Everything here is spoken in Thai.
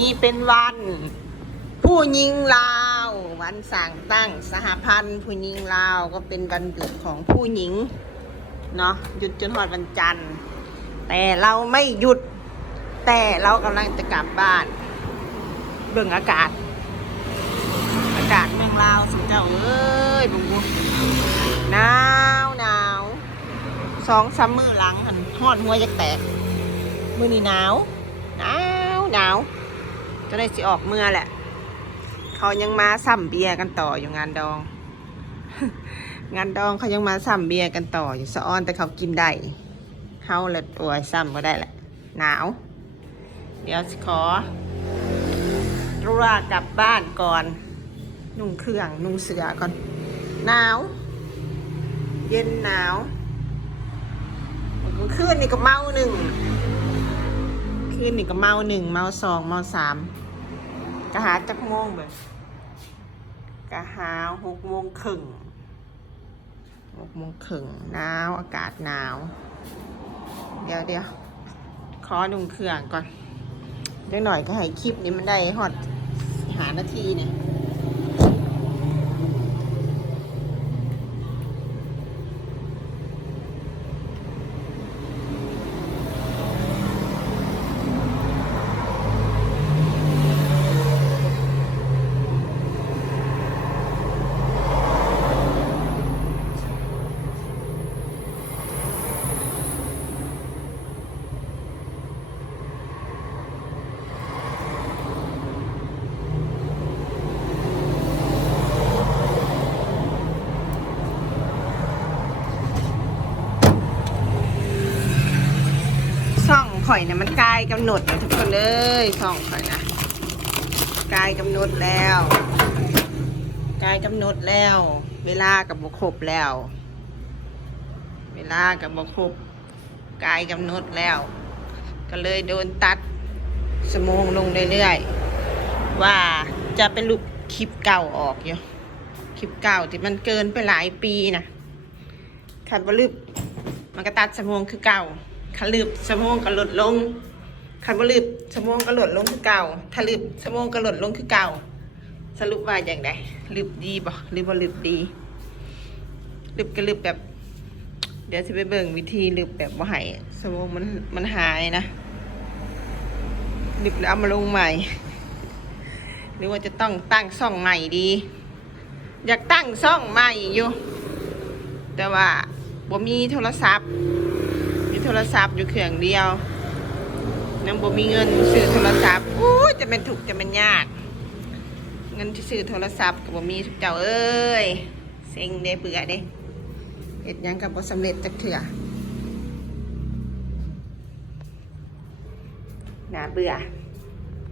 นี้เป็นวันผู้หญิงลาววันสั่งตั้งสหพันธ์ผู้หญิงลาวก็เป็นวันหยุดของผู้หญิงเนาะหยุดจนหอดวันจันทร์แต่เราไม่หยุดแต่เรากำลังจะกลับบ้านเบิ่งอากาศเมืองลาวสุดเจ้าเอ้ยบุ้งหนาว2-3 มื้อหลังหันหอดหัวจะแตกมื้อนี้หนาวจะได้สิออกเมื่อแหละเขายังมาซ้ำเบียร์กันต่ออยู่งานดอง งานดองเขายังมาซ้ำเบียร์กันต่ออยู่สะอ้อนแต่เขากินได้เขาเลยโอ้ยซ้ำก็ได้แหละหนาวเดี๋ยวขอรัวกลับบ้านก่อนนุ่งเครื่องนุ่งเสื้อก่อนหนาวเย็นหนาวคืนนี่ก็เมา1คืนนี่ก็เมา1เมา2เมา3กะหาจักโมงเลยกะหา6:30หนาวอากาศหนาวเดี๋ยวขอนุ่งเครื่องก่อนเดี๋ยวหน่อยก็ให้คลิปนี้มันได้ฮอด5 นาทีเนี่ยช่องข่อยเนี่ยมันกายกำหนดนะทุกคนเลยช่องข่อยนะกายกำหนดแล้ว เวลากับบกครบแล้ว เวลากับบกครบกายกำหนดแล้วก็เลยโดนตัดสมองลงเรื่อยๆว่าจะเป็นรูปคลิปเก่าออกอยู่คลิปเก่าที่มันเกินไปหลายปีนะขัดบลืบมันก็ตัดสมองคือเก่าขันลืบสมองก็ลดลงขันบลืบสมองก็ลดลงคือเก่าถ้าลืบสมองก็ลดลงคือเก่าสรุปว่าอย่างไรลืบดีบ่หรือบ่ลืบดีลืบก็ลืบแบบเดี๋ยวจะไปเบิ่งวิธีลืบแบบว่าให้สมองมันหายนะลืบแล้วเอามาลงใหม่หรือว่าจะต้องตั้งช่องใหม่ดีอยากตั้งช่องใหม่อยู่แต่ว่าบ่มีโทรศัพท์อยู่เครื่องเดียวยังบ่มีเงินซื้อโทรศัพท์อู้จะเป็นถูกจะเป็นยากเงินที่ซื้อโทรศัพท์ก็บ่มีทุกเจ้าเอ้ยเซ็งเด้เบื่อเด้เฮ็ดหยังก็บ่สำเร็จจักเทื่อน่าเบื่อ